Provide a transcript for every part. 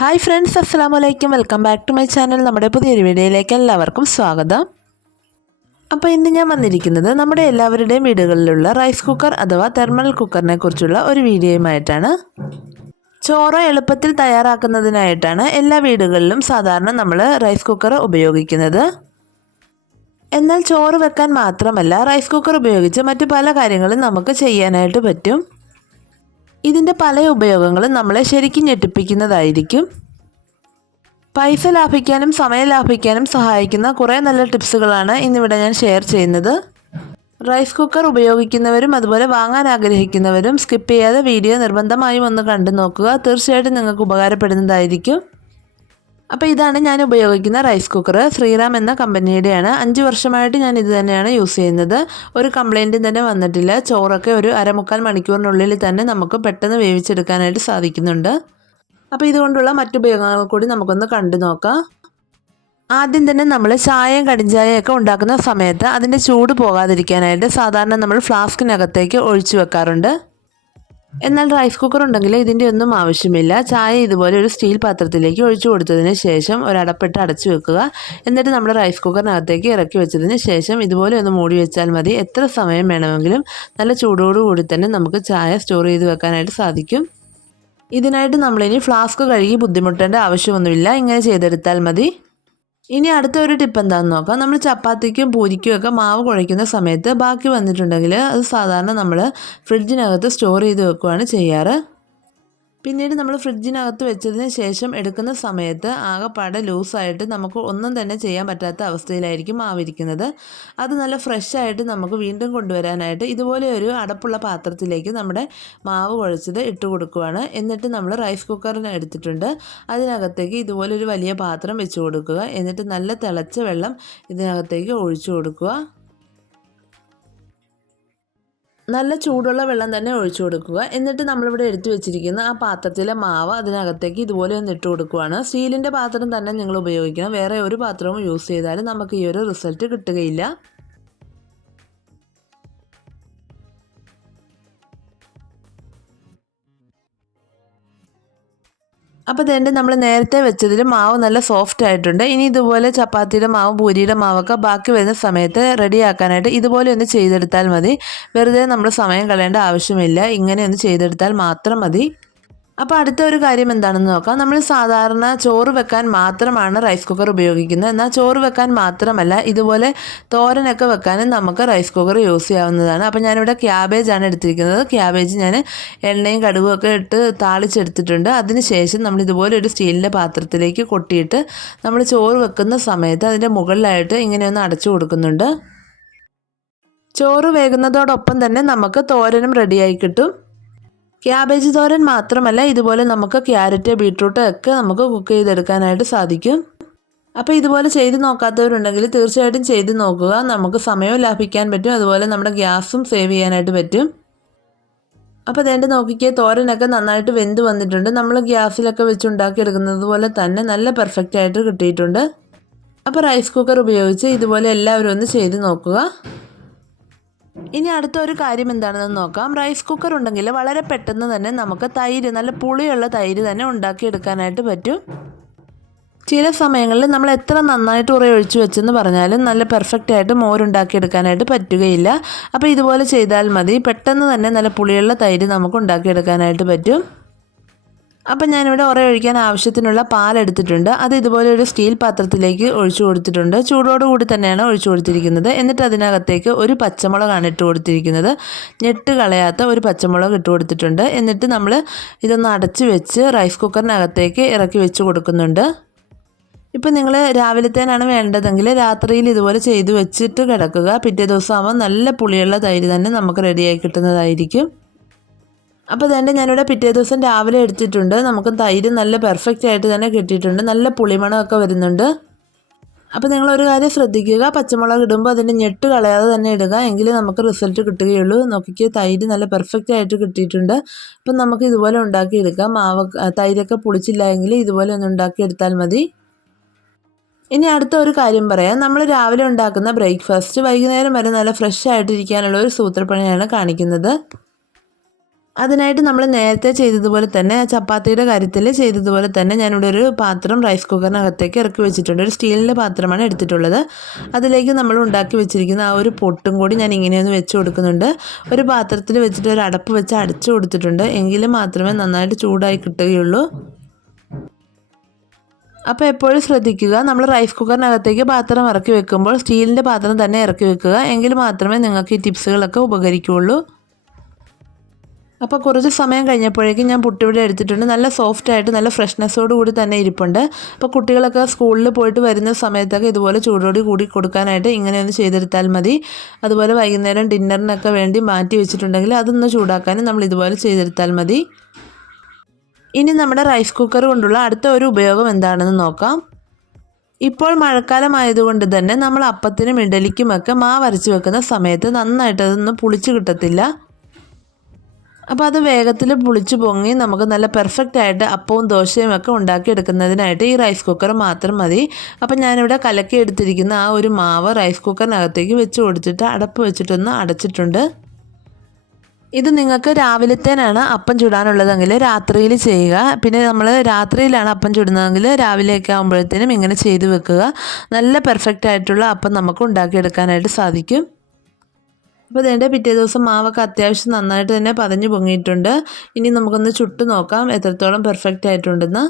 Hi friends, അസ്സലാമു അലൈക്കും. Welcome back to my channel. നമ്മുടെ പുതിയൊരു വീഡിയോയിലേക്ക് എല്ലാവർക്കും സ്വാഗതം. അപ്പോൾ ഇന്ന് ഞാൻ വന്നിരിക്കുന്നത് നമ്മുടെ എല്ലാവരുടെയും വീടുകളിലുള്ള റൈസ് കുക്കർ അഥവാ തെർമൽ കുക്കറിനെ കുറിച്ചുള്ള ഒരു വീഡിയോയുമായിട്ടാണ്. ചോറ് എളുപ്പത്തിൽ തയ്യാറാക്കുന്നതിനായിട്ടാണ് എല്ലാ വീടുകളിലും സാധാരണ നമ്മൾ റൈസ് കുക്കർ ഉപയോഗിക്കുന്നത്. എന്നാൽ ചോറ് വെക്കാൻ മാത്രമല്ല, റൈസ് കുക്കർ ഉപയോഗിച്ച് മറ്റു പല കാര്യങ്ങളും നമുക്ക് ചെയ്യാനായിട്ട് പറ്റും. ഇതിൻ്റെ പല ഉപയോഗങ്ങളും നമ്മളെ ശരിക്കും ഞെട്ടിപ്പിക്കുന്നതായിരിക്കും. പൈസ ലാഭിക്കാനും സമയം ലാഭിക്കാനും സഹായിക്കുന്ന കുറേ നല്ല ടിപ്സുകളാണ് ഇന്നിവിടെ ഞാൻ ഷെയർ ചെയ്യുന്നത്. റൈസ് കുക്കർ ഉപയോഗിക്കുന്നവരും അതുപോലെ വാങ്ങാൻ ആഗ്രഹിക്കുന്നവരും സ്കിപ്പ് ചെയ്യാതെ വീഡിയോ നിർബന്ധമായും ഒന്ന് കണ്ടു നോക്കുക. തീർച്ചയായിട്ടും നിങ്ങൾക്ക് ഉപകാരപ്പെടുന്നതായിരിക്കും. അപ്പോൾ ഇതാണ് ഞാൻ ഉപയോഗിക്കുന്ന റൈസ് കുക്കർ. ശ്രീറാം എന്ന കമ്പനിയുടെയാണ്. 5 വർഷമായിട്ട് ഞാൻ ഇത് തന്നെയാണ് യൂസ് ചെയ്യുന്നത്. ഒരു കംപ്ലൈൻറ്റും തന്നെ വന്നിട്ടില്ല. ചോറൊക്കെ ഒരു അരമുക്കാൽ മണിക്കൂറിനുള്ളിൽ തന്നെ നമുക്ക് പെട്ടെന്ന് വേവിച്ചെടുക്കാനായിട്ട് സാധിക്കുന്നുണ്ട്. അപ്പോൾ ഇതുകൊണ്ടുള്ള മറ്റുപയോഗങ്ങൾ കൂടി നമുക്കൊന്ന് കണ്ടു നോക്കാം. ആദ്യം തന്നെ നമ്മൾ ചായയും കടിഞ്ചായയൊക്കെ ഉണ്ടാക്കുന്ന സമയത്ത് അതിൻ്റെ ചൂട് പോകാതിരിക്കാനായിട്ട് സാധാരണ നമ്മൾ ഫ്ലാസ്കിനകത്തേക്ക് ഒഴിച്ചു വെക്കാറുണ്ട്. എന്നാൽ റൈസ് കുക്കർ ഉണ്ടെങ്കിൽ ഇതിൻ്റെ ഒന്നും ആവശ്യമില്ല. ചായ ഇതുപോലെ ഒരു സ്റ്റീൽ പാത്രത്തിലേക്ക് ഒഴിച്ചു കൊടുത്തതിന് ശേഷം ഒരടപ്പിട്ട് അടച്ചു വെക്കുക. എന്നിട്ട് നമ്മൾ റൈസ് കുക്കറിനകത്തേക്ക് ഇറക്കി വെച്ചതിന് ശേഷം ഇതുപോലെ ഒന്ന് മൂടി വെച്ചാൽ മതി. എത്ര സമയം വേണമെങ്കിലും നല്ല ചൂടോടുകൂടി തന്നെ നമുക്ക് ചായ സ്റ്റോർ ചെയ്ത് വെക്കാനായിട്ട് സാധിക്കും. ഇതിനായിട്ട് നമ്മളിനി ഫ്ലാസ്ക് കഴുകി ബുദ്ധിമുട്ടേണ്ട ആവശ്യമൊന്നുമില്ല. ഇങ്ങനെ ചെയ്തെടുത്താൽ മതി. ഇനി അടുത്ത ഒരു ടിപ്പ് എന്താണെന്ന് നോക്കാം. നമ്മൾ ചപ്പാത്തിക്കും പൂരിക്കും ഒക്കെ മാവ് കുഴയ്ക്കുന്ന സമയത്ത് ബാക്കി വന്നിട്ടുണ്ടെങ്കിൽ അത് സാധാരണ നമ്മൾ ഫ്രിഡ്ജിനകത്ത് സ്റ്റോർ ചെയ്ത് വെക്കുകയാണ് ചെയ്യാറ്. പിന്നീട് നമ്മൾ ഫ്രിഡ്ജിനകത്ത് വെച്ചതിന് ശേഷം എടുക്കുന്ന സമയത്ത് ആകെപ്പാടെ ലൂസായിട്ട് നമുക്ക് ഒന്നും തന്നെ ചെയ്യാൻ പറ്റാത്ത അവസ്ഥയിലായിരിക്കും മാവിരിക്കുന്നത്. അത് നല്ല ഫ്രഷായിട്ട് നമുക്ക് വീണ്ടും കൊണ്ടുവരാനായിട്ട് ഇതുപോലെ ഒരു അടപ്പുള്ള പാത്രത്തിലേക്ക് നമ്മുടെ മാവ് കുഴച്ചത് ഇട്ട് കൊടുക്കുകയാണ്. എന്നിട്ട് നമ്മൾ റൈസ് കുക്കറിന് എടുത്തിട്ടുണ്ട്. അതിനകത്തേക്ക് ഇതുപോലെ ഒരു വലിയ പാത്രം വെച്ച് കൊടുക്കുക. എന്നിട്ട് നല്ല തിളച്ച വെള്ളം ഇതിനകത്തേക്ക് ഒഴിച്ചു കൊടുക്കുക. നല്ല ചൂടുള്ള വെള്ളം തന്നെ ഒഴിച്ചു കൊടുക്കുക. എന്നിട്ട് നമ്മളിവിടെ എടുത്തു വെച്ചിരിക്കുന്ന ആ പാത്രത്തിലെ മാവ് അതിനകത്തേക്ക് ഇതുപോലെ ഒന്ന് ഇട്ട് കൊടുക്കുകയാണ്. സ്റ്റീലിൻ്റെ പാത്രം തന്നെ നിങ്ങൾ ഉപയോഗിക്കണം. വേറെ ഒരു പാത്രവും യൂസ് ചെയ്താലും നമുക്ക് ഈ ഒരു റിസൾട്ട് കിട്ടുകയില്ല. അപ്പോൾ ഇതേണ്ട നമ്മൾ നേരത്തെ വെച്ചതിൽ മാവ് നല്ല സോഫ്റ്റ് ആയിട്ടുണ്ട്. ഇനി ഇതുപോലെ ചപ്പാത്തിയുടെ മാവ് പൂരിയുടെ മാവൊക്കെ ബാക്കി വരുന്ന സമയത്ത് റെഡിയാക്കാനായിട്ട് ഇതുപോലെ ഒന്ന് ചെയ്തെടുത്താൽ മതി. വെറുതെ നമ്മൾ സമയം കളയേണ്ട ആവശ്യമില്ല. ഇങ്ങനെ ഒന്ന് ചെയ്തെടുത്താൽ മാത്രം മതി. അപ്പോൾ അടുത്ത ഒരു കാര്യം എന്താണെന്ന് നോക്കാം. നമ്മൾ സാധാരണ ചോറ് വെക്കാൻ മാത്രമാണ് റൈസ് കുക്കർ ഉപയോഗിക്കുന്നത്. എന്നാൽ ചോറ് വെക്കാൻ മാത്രമല്ല, ഇതുപോലെ തോരനൊക്കെ വെക്കാനും നമുക്ക് റൈസ് കുക്കർ യൂസ് ചെയ്യാവുന്നതാണ്. അപ്പോൾ ഞാനിവിടെ ക്യാബേജാണ് എടുത്തിരിക്കുന്നത്. ക്യാബേജ് ഞാൻ എണ്ണയും കടുകും ഒക്കെ ഇട്ട് താളിച്ചെടുത്തിട്ടുണ്ട്. അതിനുശേഷം നമ്മൾ ഇതുപോലെ ഒരു സ്റ്റീലിൻ്റെ പാത്രത്തിലേക്ക് കൊട്ടിയിട്ട് നമ്മൾ ചോറ് വെക്കുന്ന സമയത്ത് അതിൻ്റെ മുകളിലായിട്ട് ഇങ്ങനെ ഒന്ന് അടച്ചു കൊടുക്കുന്നുണ്ട്. ചോറ് വേകുന്നതോടൊപ്പം തന്നെ നമുക്ക് തോരനും റെഡിയായി കിട്ടും. ക്യാബേജ് തോരൻ മാത്രമല്ല, ഇതുപോലെ നമുക്ക് ക്യാരറ്റ് ബീട്രൂട്ട് ഒക്കെ നമുക്ക് കുക്ക് ചെയ്തെടുക്കാനായിട്ട് സാധിക്കും. അപ്പോൾ ഇതുപോലെ ചെയ്ത് നോക്കാത്തവരുണ്ടെങ്കിൽ തീർച്ചയായിട്ടും ചെയ്ത് നോക്കുക. നമുക്ക് സമയവും ലാഭിക്കാൻ പറ്റും, അതുപോലെ നമ്മുടെ ഗ്യാസും സേവ് ചെയ്യാനായിട്ട് പറ്റും. അപ്പോൾ അതേണ്ട നോക്കിക്കേ, തോരനൊക്കെ നന്നായിട്ട് വെന്ത് വന്നിട്ടുണ്ട്. നമ്മൾ ഗ്യാസിലൊക്കെ വെച്ച് ഉണ്ടാക്കിയെടുക്കുന്നത് പോലെ തന്നെ നല്ല പെർഫെക്റ്റ് ആയിട്ട് കിട്ടിയിട്ടുണ്ട്. അപ്പോൾ റൈസ് കുക്കർ ഉപയോഗിച്ച് ഇതുപോലെ എല്ലാവരും ഒന്ന് ചെയ്ത് നോക്കുക. ഇനി അടുത്ത ഒരു കാര്യം എന്താണെന്ന് നോക്കാം. റൈസ് കുക്കർ ഉണ്ടെങ്കിൽ വളരെ പെട്ടെന്ന് തന്നെ നമുക്ക് തൈര്, നല്ല പുളിയുള്ള തൈര് തന്നെ ഉണ്ടാക്കിയെടുക്കാനായിട്ട് പറ്റും. ചില സമയങ്ങളിൽ നമ്മൾ എത്ര നന്നായിട്ട് ഒഴിച്ചു വെച്ചെന്ന് പറഞ്ഞാലും നല്ല പെർഫെക്റ്റ് ആയിട്ട് മോരുണ്ടാക്കിയെടുക്കാനായിട്ട് പറ്റുകയില്ല. അപ്പോൾ ഇതുപോലെ ചെയ്താൽ മതി. പെട്ടെന്ന് തന്നെ നല്ല പുളിയുള്ള തൈര് നമുക്ക് ഉണ്ടാക്കിയെടുക്കാനായിട്ട് പറ്റും. അപ്പം ഞാനിവിടെ ഒഴിക്കാൻ ആവശ്യത്തിനുള്ള പാലെടുത്തിട്ടുണ്ട്. അത് ഇതുപോലെ ഒരു സ്റ്റീൽ പാത്രത്തിലേക്ക് ഒഴിച്ചു കൊടുത്തിട്ടുണ്ട്. ചൂടോടുകൂടി തന്നെയാണ് ഒഴിച്ചു കൊടുത്തിരിക്കുന്നത്. എന്നിട്ട് അതിനകത്തേക്ക് ഒരു പച്ചമുളകാണ് ഇട്ട് കൊടുത്തിരിക്കുന്നത്. ഞെട്ട് കളയാത്ത ഒരു പച്ചമുളക് ഇട്ട് കൊടുത്തിട്ടുണ്ട്. എന്നിട്ട് നമ്മൾ ഇതൊന്ന് അടച്ച് വെച്ച് റൈസ് കുക്കറിനകത്തേക്ക് ഇറക്കി വെച്ച് കൊടുക്കുന്നുണ്ട്. ഇപ്പം നിങ്ങൾ രാവിലത്തേനാണ് വേണ്ടതെങ്കിൽ രാത്രിയിൽ ഇതുപോലെ ചെയ്ത് വെച്ചിട്ട് കിടക്കുക. പിറ്റേ ദിവസം ആകുമ്പോൾ നല്ല പുളിയുള്ള തൈര് തന്നെ നമുക്ക് റെഡിയായി കിട്ടുന്നതായിരിക്കും. അപ്പോൾ തന്നെ ഞാനിവിടെ പിറ്റേ ദിവസം രാവിലെ എടുത്തിട്ടുണ്ട്. നമുക്ക് തൈര് നല്ല പെർഫെക്റ്റ് ആയിട്ട് തന്നെ കിട്ടിയിട്ടുണ്ട്. നല്ല പുളിമണമൊക്കെ വരുന്നുണ്ട്. അപ്പോൾ നിങ്ങളൊരു കാര്യം ശ്രദ്ധിക്കുക, പച്ചമുളക് ഇടുമ്പോൾ അതിൻ്റെ ഞെട്ട് കളയാതെ തന്നെ ഇടുക. എങ്കിലേ നമുക്ക് റിസൾട്ട് കിട്ടുകയുള്ളൂ. നോക്കിക്കുക, തൈര് നല്ല പെർഫെക്റ്റ് ആയിട്ട് കിട്ടിയിട്ടുണ്ട്. അപ്പം നമുക്ക് ഇതുപോലെ ഉണ്ടാക്കിയെടുക്കാം. തൈരൊക്കെ പുളിച്ചില്ല എങ്കിൽ ഇതുപോലെ ഒന്ന് ഉണ്ടാക്കിയെടുത്താൽ മതി. ഇനി അടുത്ത ഒരു കാര്യം പറയാം. നമ്മൾ രാവിലെ ഉണ്ടാക്കുന്ന ബ്രേക്ക്ഫാസ്റ്റ് വൈകുന്നേരം വരെ നല്ല ഫ്രഷ് ആയിട്ടിരിക്കാനുള്ള ഒരു സൂത്രപ്പണിയാണ് കാണിക്കുന്നത്. അതിനായിട്ട് നമ്മൾ നേരത്തെ ചെയ്തതുപോലെ തന്നെ ചപ്പാത്തിയുടെ കാര്യത്തിൽ ചെയ്തതുപോലെ തന്നെ ഞാനിവിടെ ഒരു പാത്രം റൈസ് കുക്കറിനകത്തേക്ക് ഇറക്കി വെച്ചിട്ടുണ്ട്. ഒരു സ്റ്റീലിൻ്റെ പാത്രമാണ് എടുത്തിട്ടുള്ളത്. അതിലേക്ക് നമ്മൾ ഉണ്ടാക്കി വെച്ചിരിക്കുന്ന ആ ഒരു പൊട്ടും കൂടി ഞാൻ ഇങ്ങനെയൊന്ന് വെച്ച് കൊടുക്കുന്നുണ്ട്. ഒരു പാത്രത്തിൽ വെച്ചിട്ട് ഒരു അടപ്പ് വെച്ച് അടച്ചു കൊടുത്തിട്ടുണ്ട്. എങ്കിലും മാത്രമേ നന്നായിട്ട് ചൂടായി കിട്ടുകയുള്ളൂ. അപ്പോൾ എപ്പോഴും ശ്രദ്ധിക്കുക, നമ്മൾ റൈസ് കുക്കറിനകത്തേക്ക് പാത്രം ഇറക്കി വെക്കുമ്പോൾ സ്റ്റീലിൻ്റെ പാത്രം തന്നെ ഇറക്കി വെക്കുക. എങ്കിൽ മാത്രമേ നിങ്ങൾക്ക് ഈ ടിപ്സുകളൊക്കെ ഉപകരിക്കുകയുള്ളൂ. അപ്പോൾ കുറച്ച് സമയം കഴിഞ്ഞപ്പോഴേക്കും ഞാൻ പുട്ടിവിടെ എടുത്തിട്ടുണ്ട്. നല്ല സോഫ്റ്റായിട്ട് നല്ല ഫ്രഷ്നെസ്സോട് കൂടി തന്നെ ഇരിപ്പുണ്ട്. അപ്പോൾ കുട്ടികളൊക്കെ സ്കൂളിൽ പോയിട്ട് വരുന്ന സമയത്തൊക്കെ ഇതുപോലെ ചൂടോടി കൂടി കൊടുക്കാനായിട്ട് ഇങ്ങനെയൊന്ന് ചെയ്തെടുത്താൽ മതി. അതുപോലെ വൈകുന്നേരം ഡിന്നറിനൊക്കെ വേണ്ടി മാറ്റി വെച്ചിട്ടുണ്ടെങ്കിൽ അതൊന്ന് ചൂടാക്കാനും നമ്മൾ ഇതുപോലെ ചെയ്തെടുത്താൽ മതി. ഇനി നമ്മുടെ റൈസ് കുക്കർ കൊണ്ടുള്ള അടുത്ത ഒരു ഉപയോഗം എന്താണെന്ന് നോക്കാം. ഇപ്പോൾ മഴക്കാലമായതുകൊണ്ട് തന്നെ നമ്മൾ അപ്പത്തിനും ഇഡലിക്കുമൊക്കെ മാവ് അരച്ച് വെക്കുന്ന സമയത്ത് നന്നായിട്ട് അതൊന്നും പുളിച്ച് കിട്ടത്തില്ല. അപ്പോൾ അത് വേഗത്തിൽ പുളിച്ച് പൊങ്ങി നമുക്ക് നല്ല പെർഫെക്റ്റ് ആയിട്ട് അപ്പവും ദോശയും ഒക്കെ ഉണ്ടാക്കിയെടുക്കുന്നതിനായിട്ട് ഈ റൈസ് കുക്കർ മാത്രം മതി. അപ്പോൾ ഞാനിവിടെ കലക്കി എടുത്തിരിക്കുന്ന ആ ഒരു മാവ് റൈസ് കുക്കറിനകത്തേക്ക് വെച്ച് കൊടുത്തിട്ട് അടപ്പ് വെച്ചിട്ടൊന്ന് അടച്ചിട്ടുണ്ട്. ഇത് നിങ്ങൾക്ക് രാവിലത്തേനാണ് അപ്പം ചുടാനുള്ളതെങ്കിൽ രാത്രിയിൽ ചെയ്യുക. പിന്നെ നമ്മൾ രാത്രിയിലാണ് അപ്പം ചുടുന്നതെങ്കിൽ രാവിലെയൊക്കെ ആകുമ്പോഴത്തേനും ഇങ്ങനെ ചെയ്ത് വെക്കുക. നല്ല പെർഫെക്റ്റ് ആയിട്ടുള്ള അപ്പം നമുക്ക് ഉണ്ടാക്കിയെടുക്കാനായിട്ട് സാധിക്കും. അപ്പോൾ ഇതിൻ്റെ പിറ്റേ ദിവസം മാവൊക്കെ അത്യാവശ്യം നന്നായിട്ട് തന്നെ പതഞ്ഞ് പൊങ്ങിയിട്ടുണ്ട്. ഇനി നമുക്കൊന്ന് ചുട്ട് നോക്കാം എത്രത്തോളം പെർഫെക്റ്റ് ആയിട്ടുണ്ടെന്ന്.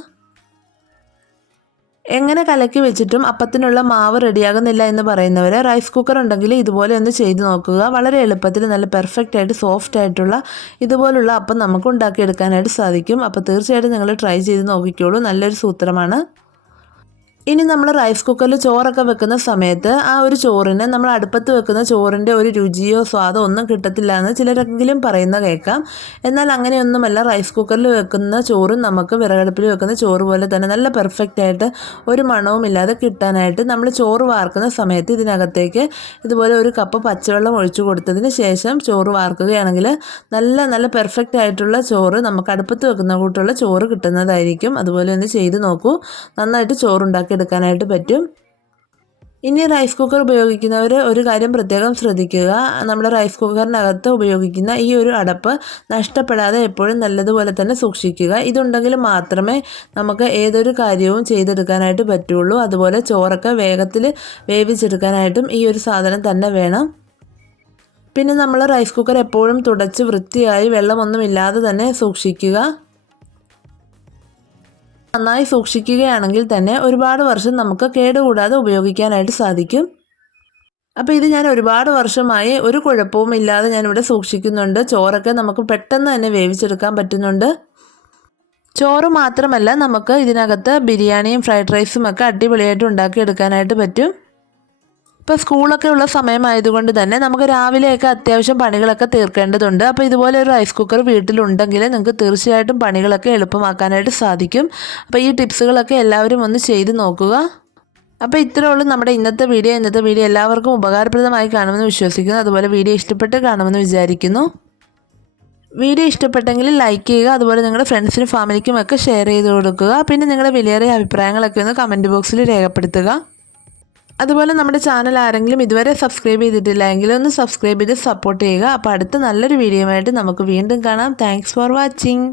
എങ്ങനെ കലക്കി വെച്ചിട്ടും അപ്പത്തിനുള്ള മാവ് റെഡിയാകുന്നില്ല എന്ന് പറയുന്നവർ റൈസ് കുക്കർ ഉണ്ടെങ്കിൽ ഇതുപോലെ ഒന്ന് ചെയ്ത് നോക്കുക. വളരെ എളുപ്പത്തിൽ നല്ല പെർഫെക്റ്റ് ആയിട്ട് സോഫ്റ്റ് ആയിട്ടുള്ള ഇതുപോലുള്ള അപ്പം നമുക്ക് ഉണ്ടാക്കിയെടുക്കാനായിട്ട് സാധിക്കും. അപ്പോൾ തീർച്ചയായിട്ടും നിങ്ങൾ ട്രൈ ചെയ്ത് നോക്കിക്കോളൂ. നല്ലൊരു സൂത്രമാണ്. ഇനി നമ്മൾ റൈസ് കുക്കറിൽ ചോറൊക്കെ വെക്കുന്ന സമയത്ത് ആ ഒരു ചോറിന് നമ്മൾ അടുപ്പത്ത് വെക്കുന്ന ചോറിൻ്റെ ഒരു രുചിയോ സ്വാദോ ഒന്നും കിട്ടത്തില്ല എന്ന് ചിലരെങ്കിലും പറയുന്ന കേൾക്കാം. എന്നാൽ അങ്ങനെയൊന്നുമല്ല. റൈസ് കുക്കറിൽ വെക്കുന്ന ചോറും നമുക്ക് വിറകടുപ്പിൽ വെക്കുന്ന ചോറ് പോലെ തന്നെ നല്ല പെർഫെക്റ്റ് ആയിട്ട് ഒരു മണവും ഇല്ലാതെ കിട്ടാനായിട്ട് നമ്മൾ ചോറ് വാർക്കുന്ന സമയത്ത് ഇതിനകത്തേക്ക് ഇതുപോലെ ഒരു കപ്പ് പച്ചവെള്ളം ഒഴിച്ചു കൊടുത്തതിന് ശേഷം ചോറ് വാർക്കുകയാണെങ്കിൽ നല്ല പെർഫെക്റ്റ് ആയിട്ടുള്ള ചോറ് നമുക്ക് അടുപ്പത്ത് വെക്കുന്ന കൂട്ടുള്ള ചോറ് കിട്ടുന്നതായിരിക്കും. അതുപോലെ ഒന്ന് ചെയ്ത് നോക്കൂ. നന്നായിട്ട് ചോറുണ്ടാക്കി എടുക്കാനായിട്ട് പറ്റും. ഇനി റൈസ് കുക്കർ ഉപയോഗിക്കുന്നവർ ഒരു കാര്യം പ്രത്യേകം ശ്രദ്ധിക്കുക. നമ്മുടെ റൈസ് കുക്കറിനകത്ത് ഉപയോഗിക്കുന്ന ഈ ഒരു അടപ്പ് നഷ്ടപ്പെടാതെ എപ്പോഴും നല്ലതുപോലെ തന്നെ സൂക്ഷിക്കുക. ഇതുണ്ടെങ്കിൽ മാത്രമേ നമുക്ക് ഏതൊരു കാര്യവും ചെയ്തെടുക്കാനായിട്ട് പറ്റുള്ളൂ. അതുപോലെ ചോറൊക്കെ വേഗത്തിൽ വേവിച്ചെടുക്കാനായിട്ടും ഈ ഒരു സാധനം തന്നെ വേണം. പിന്നെ നമ്മൾ റൈസ് കുക്കർ എപ്പോഴും തുടച്ച് വൃത്തിയായി വെള്ളമൊന്നുമില്ലാതെ തന്നെ സൂക്ഷിക്കുക. നന്നായി സൂക്ഷിക്കുകയാണെങ്കിൽ തന്നെ ഒരുപാട് വർഷം നമുക്ക് കേടുകൂടാതെ ഉപയോഗിക്കാനായിട്ട് സാധിക്കും. അപ്പോൾ ഇത് ഞാൻ ഒരുപാട് വർഷമായി ഒരു കുഴപ്പവും ഇല്ലാതെ ഞാനിവിടെ സൂക്ഷിക്കുന്നുണ്ട്. ചോറൊക്കെ നമുക്ക് പെട്ടെന്ന് തന്നെ വേവിച്ചെടുക്കാൻ പറ്റുന്നുണ്ട്. ചോറ് മാത്രമല്ല, നമുക്ക് ഇതിനകത്ത് ബിരിയാണിയും ഫ്രൈഡ് റൈസും ഒക്കെ അടിപൊളിയായിട്ട് ഉണ്ടാക്കിയെടുക്കാനായിട്ട് പറ്റും. ഇപ്പോൾ സ്കൂളൊക്കെ ഉള്ള സമയമായതുകൊണ്ട് തന്നെ നമുക്ക് രാവിലെയൊക്കെ അത്യാവശ്യം പണികളൊക്കെ തീർക്കേണ്ടതുണ്ട്. അപ്പോൾ ഇതുപോലെ ഒരു റൈസ് കുക്കർ വീട്ടിലുണ്ടെങ്കിൽ നിങ്ങൾക്ക് തീർച്ചയായിട്ടും പണികളൊക്കെ എളുപ്പമാക്കാനായിട്ട് സാധിക്കും. അപ്പോൾ ഈ ടിപ്സുകളൊക്കെ എല്ലാവരും ഒന്ന് ചെയ്ത് നോക്കുക. അപ്പോൾ ഇത്രയേ ഉള്ളൂ നമ്മുടെ ഇന്നത്തെ വീഡിയോ എല്ലാവർക്കും ഉപകാരപ്രദമായി കാണുമെന്ന് വിശ്വസിക്കുന്നു. അതുപോലെ വീഡിയോ ഇഷ്ടപ്പെട്ട് കാണുമെന്ന് വിചാരിക്കുന്നു. വീഡിയോ ഇഷ്ടപ്പെട്ടെങ്കിൽ ലൈക്ക് ചെയ്യുക. അതുപോലെ നിങ്ങളുടെ ഫ്രണ്ട്സിനും ഫാമിലിക്കും ഒക്കെ ഷെയർ ചെയ്ത് കൊടുക്കുക. പിന്നെ നിങ്ങളുടെ വിലയേറിയ അഭിപ്രായങ്ങളൊക്കെ ഒന്ന് കമൻറ്റ് ബോക്സിൽ രേഖപ്പെടുത്തുക. അതുപോലെ നമ്മുടെ ചാനൽ ആരെങ്കിലും ഇതുവരെ സബ്സ്ക്രൈബ് ചെയ്തിട്ടില്ല എങ്കിൽ ഒന്ന് സബ്സ്ക്രൈബ് ചെയ്ത് സപ്പോർട്ട് ചെയ്യുക. അപ്പോൾ അടുത്ത നല്ലൊരു വീഡിയോയുമായിട്ട് നമുക്ക് വീണ്ടും കാണാം. Thanks for watching.